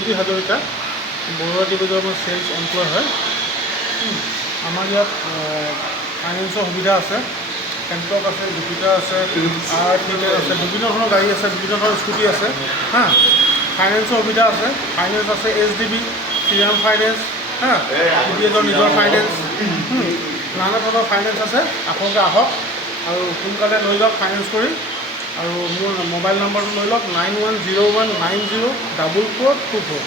ৰিম্পী হাজৰিকা, বৰুৱা ডিভিজনৰ মই sales employ হয়। আমাৰ ইয়াত ফাইনেন্সৰ সুবিধা আছে, এণ্টক আছে, জুপিটাৰ আছে, আৰ-টিকেট আছে, বিভিন্ন ধৰণৰ গাড়ী আছে, বিভিন্ন ধৰণৰ স্কুটি আছে। ফাইনেন্সৰ সুবিধা আছে, ফাইনেন্স আছে HDB, শ্ৰীৰাম ফাইনেন্স, TVSৰ নিজৰ ফাইনেন্স, নানা ধৰণৰ ফাইনেন্স আছে। আপোনালোকে আহক আৰু সোনকালে লৈ যাওক ফাইনেন্স কৰি। আৰু মোৰ মোবাইল নম্বৰটো লৈ লওক 9101904424।